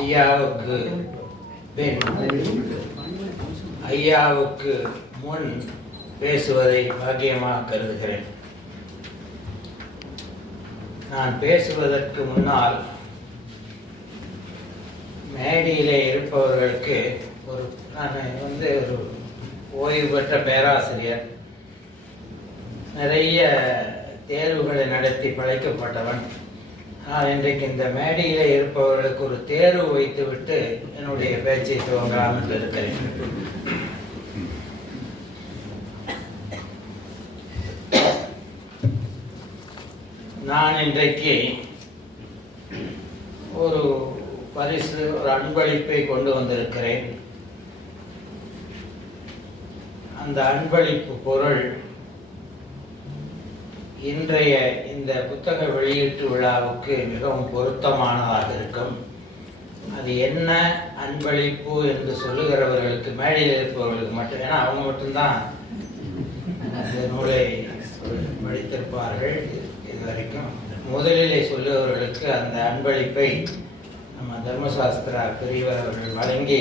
ஐயாவுக்கு பின் ஐயாவுக்கு முன் பேசுவதை பாக்கியமாக கருதுகிறேன். நான் பேசுவதற்கு முன்னால் மேடையிலே இருப்பவர்களுக்கு நான் ஒரு ஓய்வு பெற்ற பேராசிரியர், நிறைய தேர்வுகளை நடத்தி படைக்கப்பட்டவன். நான் இன்றைக்கு இந்த மேடையிலே இருப்பவர்களுக்கு ஒரு தேர்வு வைத்துவிட்டு என்னுடைய பேச்சை துவங்கலாம் என்று இருக்கிறேன். நான் இன்றைக்கு ஒரு பரிசு, ஒரு அன்பளிப்பை கொண்டு வந்திருக்கிறேன். அந்த அன்பளிப்பு பொருள் இன்றைய இந்த புத்தக வெளியீட்டு விழாவுக்கு மிகவும் பொருத்தமானதாக இருக்கும். அது என்ன அன்பளிப்பு என்று சொல்லுகிறவர்களுக்கு, மேடையில் இருப்பவர்களுக்கு மட்டும், ஏன்னா அவங்க மட்டும்தான் அந்த நூலை படித்திருப்பார்கள் இதுவரைக்கும். முதலிலே சொல்லுபவர்களுக்கு அந்த அன்பளிப்பை நம்ம தர்மசாஸ்திரா பெரியவர் அவர்கள் வழங்கி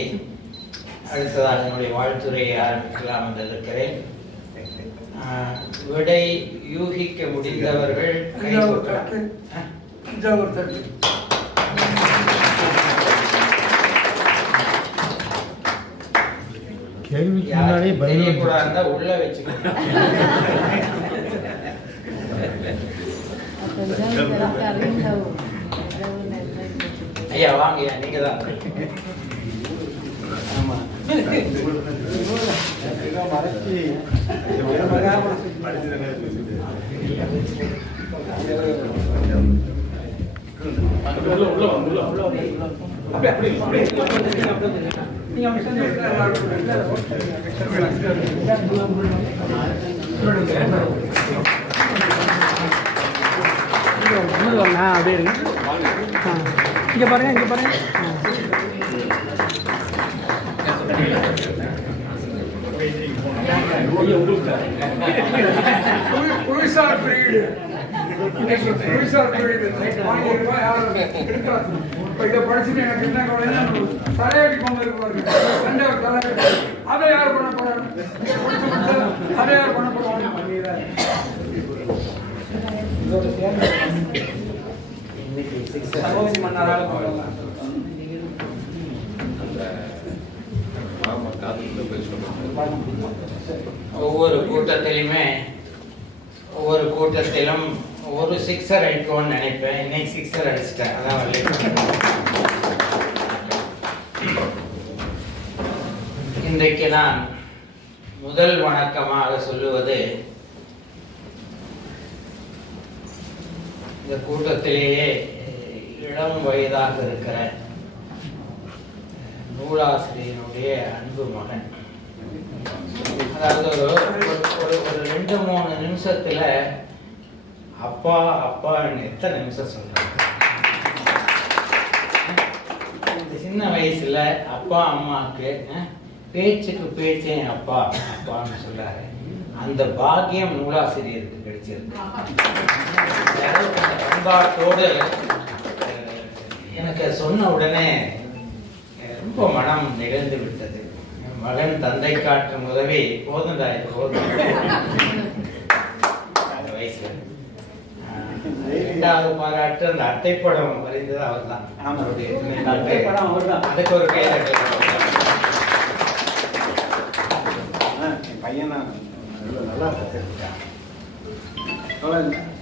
அடுத்ததாக என்னுடைய வாழ்த்துறையை ஆரம்பிக்கலாம் என்று இருக்கிறேன். விடை யூகிக்க முடிந்தவர்கள் கை தெரியக்கூடாது உள்ள வச்சுக்கணும். ஐயா வாங்கய்யா, நீங்க தான். ஆமா, அப்படியே இருங்க. இங்கே பாருங்க, இங்கே பாருங்க. புவிசார் குறியீடு இதை படிச்சுட்டு எனக்கு என்ன தலையாடி கொண்டு இருப்பாரு. ரெண்டாவது தலையாடி அதை யார் பண்ண போறாரு? அதை யார் பண்ண போறாங்க? ஒவ்வொரு கூட்டத்திலும் ஒரு சிக்ஸர் அடிக்கும்னு நினைப்பேன். இன்னைக்கு சிக்ஸர் அடிச்சிட்டேன். அதான் இன்றைக்கு நான் முதல் வணக்கமாக சொல்லுவது, இந்த கூட்டத்திலேயே இளம் வயதாக இருக்கிற நூலாசிரியனுடைய அன்பு மகன். அதாவது ஒரு 2-3 நிமிஷத்துல அப்பா அப்பான்னு எத்தனை நிமிஷம் சொல்றாங்க. இந்த சின்ன வயசுல அப்பா அம்மாவுக்கு பேச்சுக்கு பேச்சே அப்பா அப்பான்னு சொல்றாரு. அந்த பாக்கியம் நூலாசிரியருக்கு கிடைச்சிருக்கு. பண்பாட்டோடு எனக்கு சொன்ன உடனே ரொம்ப மனம் நிகழ்ந்து விட்டது. மகன் தந்தை காட்டும் உதவி போதுண்டா, இது போதும். வயசுல 2வது பாராட்டு அந்த அட்டைப்படம் வரைந்தது அவர் தான். அதுக்கு ஒரு கைது. பையனா நல்லா பார்த்துருக்கேன்.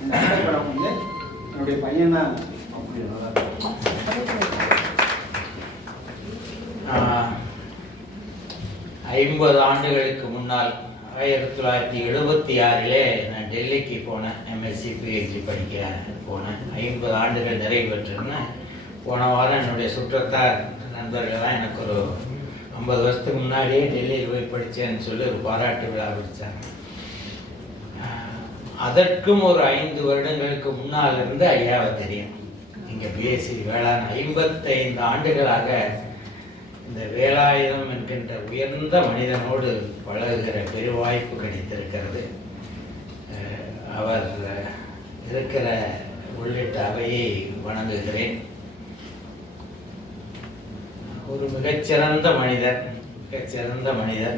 இந்த அட்டைப்படம் வந்து என்னுடைய பையனா அப்படி நல்லா 50 ஆண்டுகளுக்கு முன்னால் 1976 நான் டெல்லிக்கு போனேன். எம்எஸ்சி பிஹெச்டி படிக்க போனேன். 50 ஆண்டுகள் நிறைவேற்றுன்னு போன வாரம் என்னுடைய சுற்றத்தார் நண்பர்கள் தான் எனக்கு ஒரு 50 வருஷத்துக்கு முன்னாடியே டெல்லியில் போய் படித்தேன்னு சொல்லி ஒரு பாராட்டு விழா படித்தாங்க. அதற்கும் ஒரு 5 வருடங்களுக்கு முன்னால் இருந்து ஐயாவை தெரியும். இங்கே பிஎஸ்சி வேளாண் 55 ஆண்டுகளாக இந்த வேலாயுதம் என்கின்ற உயர்ந்த மனிதனோடு பழகுகிற பெருவாய்ப்பு கிடைத்திருக்கிறது. அவர் இருக்கிற உள்ளிட்ட அவையை வணங்குகிறேன். ஒரு மிகச்சிறந்த மனிதர்.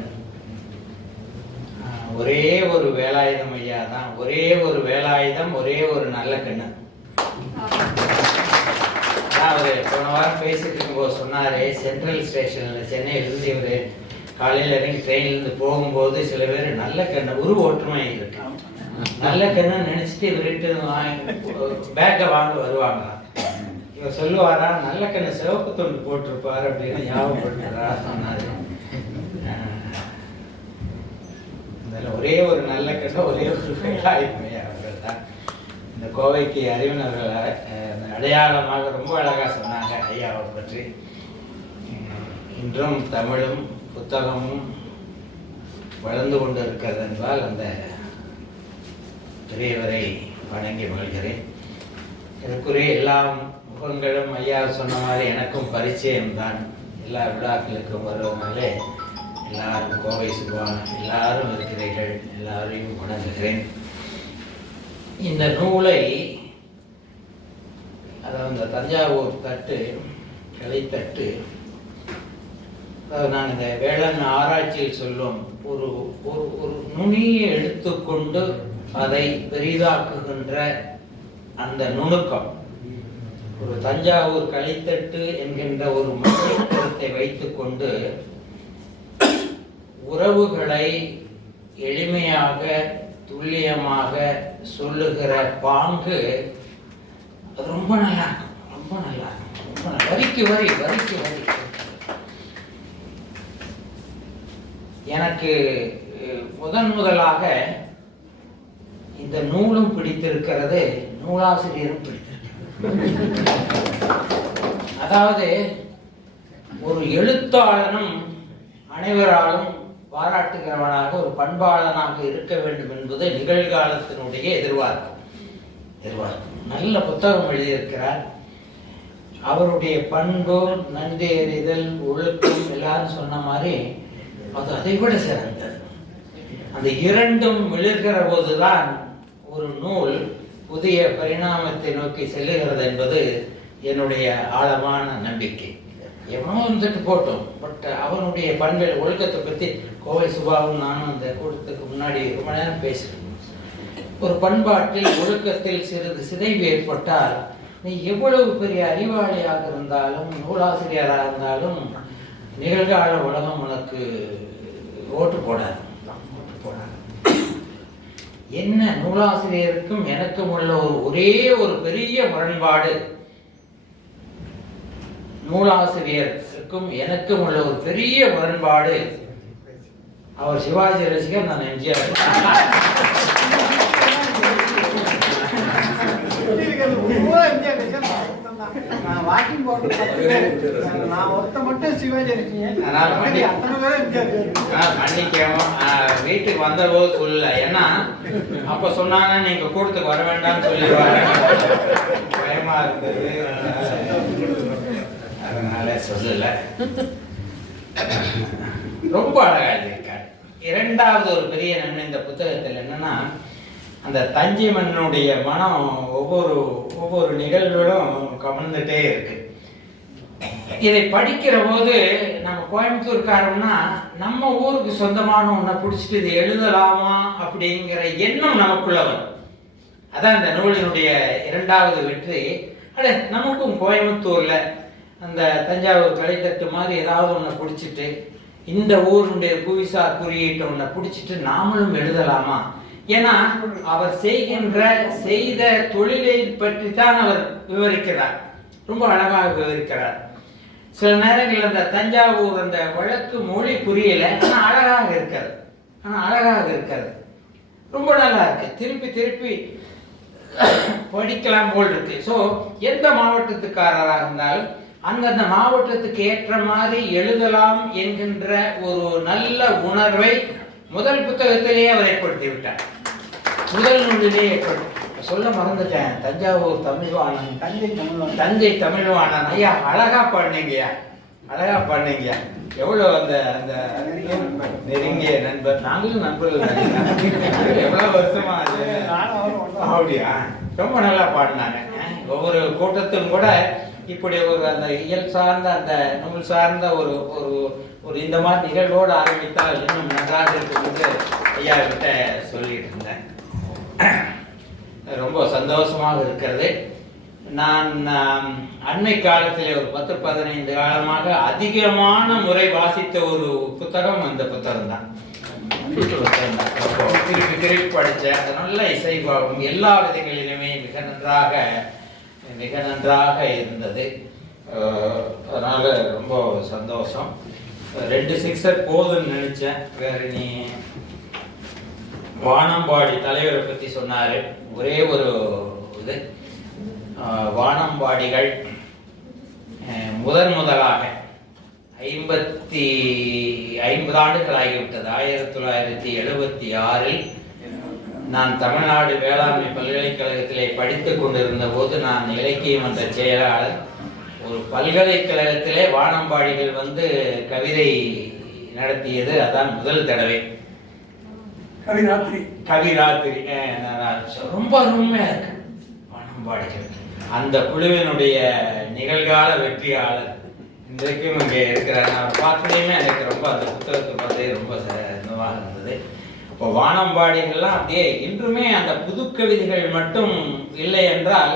ஒரே ஒரு வேலாயுதம் ஐயா தான். ஒரே ஒரு வேலாயுதம், ஒரே ஒரு நல்ல கண்ணு. அவர் போன வாரம் பேசிட்டு இருக்கும்போது சொன்னாரு, சென்ட்ரல் ஸ்டேஷன்ல சென்னையிலிருந்து இவர் காலையில் இறங்கி ட்ரெயின்லேருந்து போகும்போது சில பேர் நல்ல கண்ணு உருவ ஒற்றுமை இருக்கு, நல்ல கண்ணு நினைச்சிட்டு இவர்கிட்ட பேக்கை வாங்க வருவாங்களாம். இவர் சொல்லுவாரா, நல்ல கண்ணு சிவப்பு தொண்டு போட்டிருப்பாரு அப்படின்னு ஞாபகப்படுத்துறா சொன்னாரு. ஒரே ஒரு நல்ல கண்ணு, ஒரே ஒரு வேலாயுதமையா அவர்கள் தான். இந்த கோவைக்கு அறிவினர்கள் அடையாளமாக ரொம்ப அழகா சொன்னாங்க ஐயாவை பற்றி. இன்றும் தமிழும் புத்தகமும் வளர்ந்து கொண்டு இருக்கிறது என்றால் அந்த பெரியவரை வணங்கி மகிழ்கிறேன். இதற்குரிய எல்லா முகங்களும் ஐயா சொன்ன மாதிரி எனக்கும் பரிச்சயம்தான். எல்லா விழாக்களுக்கும் வருவதனாலே எல்லாரும் கோவை சிவான் எல்லாரும் இருக்கிறீர்கள், எல்லாரையும் வணங்குகிறேன். இந்த நூலை, அதாவது இந்த தஞ்சாவூர் தட்டு, கிளைத்தட்டு, அதாவது நான் இந்த வேளாண் ஆராய்ச்சியில் சொல்லும் ஒரு ஒரு ஒரு நுனியை எடுத்துக்கொண்டு அதை பெரிதாக்குகின்ற அந்த நுணுக்கம், ஒரு தஞ்சாவூர் கலைத்தட்டு என்கின்ற ஒரு மையத்தை வைத்துக்கொண்டு உறவுகளை எளிமையாக துல்லியமாக சொல்லுகிற பாங்கு அது ரொம்ப நல்லா இருக்கும். ரொம்ப நல்லா இருக்கும். ரொம்ப நல்லா, வரிக்கு வரி. எனக்கு முதலாக இந்த நூலும் பிடித்திருக்கிறது, நூலாசிரியரும் பிடித்திருக்கிறது. அதாவது ஒரு எழுத்தாளனும் அனைவராலும் பாராட்டுகிறவனாக ஒரு பண்பாளனாக இருக்க வேண்டும் என்பது நிகழ்காலத்தினுடைய எதிர்பார்ப்பு. நல்ல புத்தகம் எழுதியிருக்கிறார். அவருடைய பண்பு, நன்றி அறிதல், ஒழுக்கம் எல்லாரும் சொன்ன மாதிரி அது அதை விட சிறந்தது. அந்த இரண்டும் விழுகிற போதுதான் ஒரு நூல் புதிய பரிணாமத்தை நோக்கி செல்லுகிறது என்பது என்னுடைய ஆழமான நம்பிக்கை. எவனோ வந்துட்டு போட்டோம், பட் அவனுடைய பண்பில் ஒழுக்கத்தை பற்றி கோவை சுபாவும் நானும் அந்த கூட்டத்துக்கு முன்னாடி ரொம்ப நேரம் பேசுகிறேன். ஒரு பண்பாட்டில் ஒழுக்கத்தில் சிறிது சிதைவு ஏற்பட்டால் நீ எவ்வளவு பெரிய அறிவாளியாக இருந்தாலும் நூலாசிரியராக இருந்தாலும் நிகழ்கால உலகம் உனக்கு ஓட்டு போடாது. என்ன நூலாசிரியருக்கும் எனக்கும் உள்ள ஒரே ஒரு பெரிய முரண்பாடு, நூலாசிரியருக்கும் எனக்கும் உள்ள ஒரு பெரிய முரண்பாடு, அவர் சிவாஜி ரசிகர், நான் எம்ஜிஆர். வீட்டுக்கு வந்த போது சொல்லல, ஏன்னா அப்ப சொன்னாங்க நீங்க கூட்டத்துக்கு வர வேண்டாம்னு சொல்லிடுவாங்க, பயமா இருந்தது, அதனால சொல்லல. ரொம்ப அழகா எழுதியிருக்காரு. இரண்டாவது ஒரு பெரிய நன்மை இந்த புத்தகத்தில் என்னன்னா, அந்த தஞ்சை மண்ணுடைய மனம் ஒவ்வொரு நிகழ்வுகளும் கவர்ந்துட்டே இருக்கு. இதை படிக்கிற போது நம்ம கோயம்புத்தூர்காரம்னா நம்ம ஊருக்கு சொந்தமான ஒன்றை பிடிச்சிட்டு இதை எழுதலாமா அப்படிங்கிற எண்ணம் நமக்குள்ள வரும். அதான் இந்த நூலினுடைய இரண்டாவது வெற்றி. நமக்கும் கோயம்புத்தூர்ல அந்த தஞ்சாவூர் கலைத்தட்டு மாதிரி ஏதாவது ஒன்றை பிடிச்சிட்டு, இந்த ஊருடைய புவிசார் குறியீட்டை ஒன்றை பிடிச்சிட்டு நாமளும் எழுதலாமா. ஏன்னா அவர் செய்த தொழிலை பற்றி தான் அவர் விவரிக்கிறார், ரொம்ப அழகாக விவரிக்கிறார். சில நேரங்களில் அந்த தஞ்சாவூர் அந்த வழக்கு மொழி புரியல, ஆனால் அழகாக இருக்காது, ரொம்ப நல்லா இருக்கு. திருப்பி படிக்கலாம் போல் இருக்கு. ஸோ எந்த மாவட்டத்துக்காரராக இருந்தாலும் அந்தந்த மாவட்டத்துக்கு ஏற்ற மாதிரி எழுதலாம் என்கின்ற ஒரு நல்ல உணர்வை முதல் புத்தகத்திலேயே அவர் ஏற்படுத்தி விட்டார். முதல் நூலிலேயே ஏற்படுத்தி, சொல்ல மறந்துட்டேன், தஞ்சாவூர் தமிழ்வாணன், தஞ்சை தமிழ்வாணன் ஐயா அழகா பாடினீங்கய்யா, எவ்வளோ அந்த அந்த நெருங்கிய நண்பர், நாங்களும் நண்பர்கள், எவ்வளோ வருஷமா அப்படியா, ரொம்ப நல்லா பாடினாங்க. ஒவ்வொரு கூட்டத்திலும் கூட இப்படி ஒரு அந்த இயல் சார்ந்த அந்த நூல் சார்ந்த ஒரு ஒரு ஒரு இந்த மாதிரி நிகழ்வோடு ஆரம்பித்தால் இன்னும் நன்றாக இருக்கும் என்று ஐயா கிட்ட சொல்லிட்டு இருந்தேன். ரொம்ப சந்தோஷமாக இருக்கிறது. நான் அண்மை காலத்தில் ஒரு 10-15 காலமாக அதிகமான முறை வாசித்த ஒரு புத்தகம் அந்த புத்தகம் தான். திருப்பி திருப்பி படித்தேன். அது நல்ல இசைவாகும், எல்லா விதங்களிலுமே மிக நன்றாக இருந்தது. அதனால ரொம்ப சந்தோஷம். 2 சிக்ஸர் போதுன்னு நினைச்சேன். வேற நீ வானம்பாடி தலைவரை பற்றி சொன்னாரு. ஒரே ஒரு இது, வானம்பாடிகள் முதலாக 50 ஆண்டுகள் ஆகிவிட்டது. 1976 நான் தமிழ்நாடு வேளாண்மை பல்கலைக்கழகத்திலே படித்துக் கொண்டிருந்த போது நான் இலக்கிய மன்ற செயலாளர். ஒரு பல்கலைக்கழகத்திலே வானம்பாடிகள் வந்து கவிதை நடத்தியது அதான் முதல் தடவை. கவிராத்திரி ரொம்ப அருமையா இருக்கு வானம்பாடிகள். அந்த குழுவினுடைய நிகழ்கால வெற்றியாளர் இன்றைக்கும் இங்கே இருக்கிறார். நான் பார்த்ததையுமே எனக்கு ரொம்ப அந்த புத்தகத்தை பார்த்தே ரொம்ப இதுவாக இருந்தது. இப்போ வானம்பாடிகள்லாம் அப்படியே இன்றுமே அந்த புது கவிதைகள் மட்டும் இல்லை என்றால்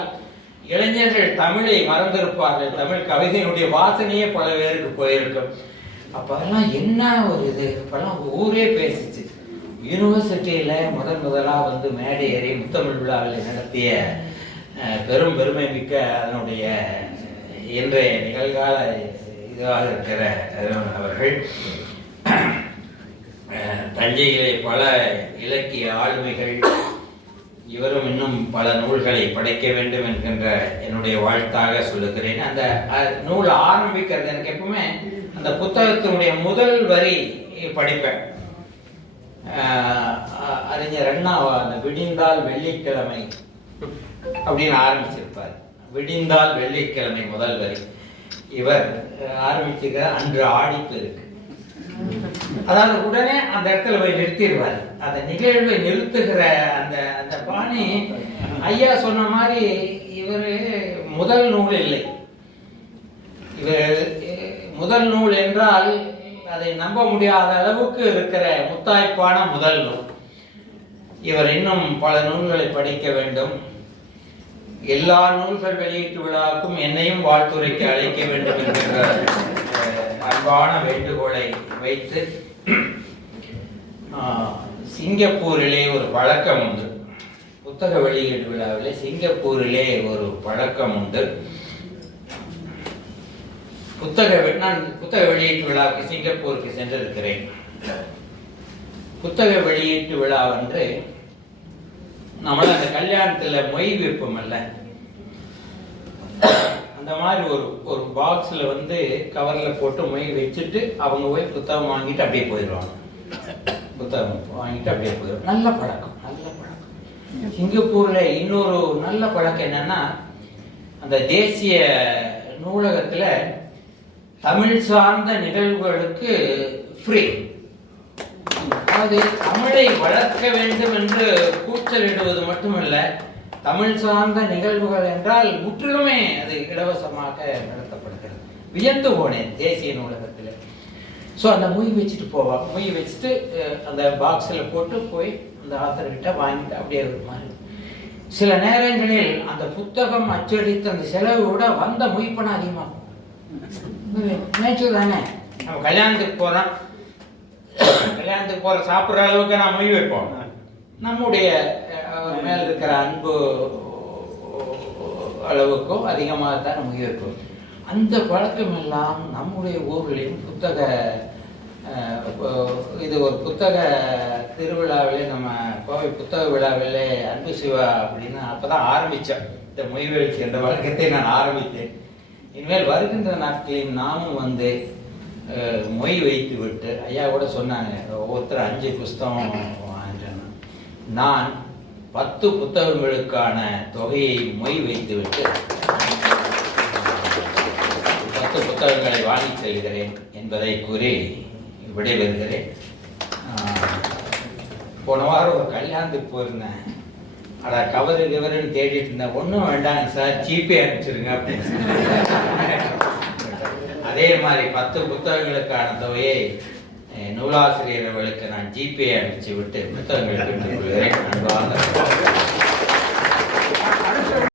இளைஞர்கள் தமிழை மறந்திருப்பார்கள். தமிழ் கவிதையினுடைய வாசனையே பல பேருக்கு போயிருக்கும். அப்போதெல்லாம் என்ன ஒரு இது, இப்போல்லாம் ஊரே பேசிச்சு. யூனிவர்சிட்டியில் முதலாக வந்து மேடை ஏறி முத்தமிழ் விழாவில் நடத்திய பெரும் பெருமை மிக்க அதனுடைய இன்றைய நிகழ்கால இதுவாக இருக்கிற அவர்கள் தஞ்சையிலே பல இலக்கிய ஆளுமைகள். இவரும் இன்னும் பல நூல்களை படைக்க வேண்டும் என்கின்ற என்னுடைய வாழ்த்தாக சொல்லுகிறேன். அந்த நூல் ஆரம்பிக்கிறது எனக்கு எப்பவுமே அந்த புத்தகத்தினுடைய முதல் வரி படிப்பேன். அறிஞர் அண்ணா அந்த விடிந்தால் வெள்ளிக்கிழமை அப்படின்னு ஆரம்பிச்சிருப்பார். விடிந்தால் வெள்ளிக்கிழமை முதல் வரி. இவர் ஆரம்பிச்சுக்கிற அன்று ஆடிப்பெருக்கு. அதாவது உடனே அந்த இடத்துல போய் நிறுத்திடுவார். அந்த நிகழ்வை நிறுத்துகிற அந்த அந்த பாணி ஐயா சொன்ன மாதிரி இவர் முதல் நூல் இல்லை. இவர் முதல் நூல் என்றால் அதை நம்ப முடியாத அளவுக்கு இருக்கிற முத்தாய்ப்பான முதல் நூல். இவர் இன்னும் பல நூல்களை படிக்க வேண்டும். எல்லா நூல்கள் வெளியீட்டு விழாவுக்கும் என்னையும் வாழ்த்துரைக்கு அழைக்க வேண்டும் என்கின்ற அன்பான வேண்டுகோளை வைத்து, சிங்கப்பூரிலே ஒரு பழக்கம் உண்டு. புத்தக வெளியீட்டு விழாவிலே சிங்கப்பூரிலே ஒரு பழக்கம் உண்டு. நான் புத்தக வெளியீட்டு விழாவுக்கு சிங்கப்பூருக்கு சென்றிருக்கிறேன். புத்தக வெளியீட்டு விழா வந்து நம்மள அந்த கல்யாணத்தில் மொய் வைப்போம் அல்ல, அந்த மாதிரி ஒரு பாக்ஸில் வந்து கவரில் போட்டு மொய் வச்சுட்டு அவங்க போய் புத்தகம் வாங்கிட்டு அப்படியே போயிடுவாங்க. புத்தகம் வாங்கிட்டு அப்படியே போயிடுவாங்க. நல்ல பழக்கம். சிங்கப்பூரில் இன்னொரு நல்ல பழக்கம் என்னன்னா, அந்த தேசிய நூலகத்தில் தமிழ் சார்ந்த நிகழ்வுகளுக்கு ஃப்ரீ. அதாவது தமிழை வளர்க்க வேண்டும் என்று கூச்சலிடுவது மட்டுமல்ல, தமிழ் சார்ந்த நிகழ்வுகள் என்றால் முற்றிலுமே அது இலவசமாக நடத்தப்படுகிறது. வியந்து போனேன் தேசிய நூலகத்தில். ஸோ அந்த மொய் வச்சுட்டு போவாங்க. மொய் வச்சுட்டு அந்த பாக்ஸில் போட்டு போய் அந்த ஆத்தர்கிட்ட வாங்கிட்டு அப்படியே ஒரு மாதிரி. சில நேரங்களில் அந்த புத்தகம் அச்சடித்து அந்த செலவு விட வந்த மொய் பணம் அதிகமாகும். நினைச்சு தானே நம்ம கல்யாணத்துக்கு போகிறோம், சாப்பிட்ற அளவுக்கு நான் மொய் வைப்போம். நம்முடைய மேல் இருக்கிற அன்பு அளவுக்கும் அதிகமாக தான் மொய் வைப்போம். அந்த பழக்கம் எல்லாம் நம்முடைய ஊர்லேயும் புத்தக இது ஒரு புத்தக திருவிழாவிலே, நம்ம கோவை புத்தக விழாவிலே அன்பு சிவா அப்படின்னு அப்போ தான் ஆரம்பித்தேன். இந்த மொய்வெழுச்சி என்ற வழக்கத்தை நான் ஆரம்பித்தேன். இனிமேல் வருகின்ற நாட்களில் நாமும் வந்து மொய் வைத்து விட்டு, ஐயா கூட சொன்னாங்க ஒவ்வொருத்தர் 5 புஸ்தகம் வாங்கிட்டேன். நான் 10 புத்தகங்களுக்கான தொகையை மொய் வைத்து விட்டு 10 புத்தகங்களை வாங்கி செல்கிறேன் என்பதை கூறி விடைபெறுகிறேன். போன வாரம் ஒரு கல்யாணத்துக்கு போயிருந்தேன். அட கவரு கவருன்னு தேடிட்டு இருந்தேன். ஒன்றும் வேண்டாங்க சார், ஜிபே அனுப்பிச்சிருங்க அப்படின்னு சொன்னாங்க. அதே மாதிரி 10 புத்தகங்களுக்கான தொகையை நூலாசிரியர்களுக்கு நான் ஜிபே அனுப்பிச்சு விட்டு புத்தகங்களை பெற்றுக் கொள்கிறேன். அன்பார்ந்த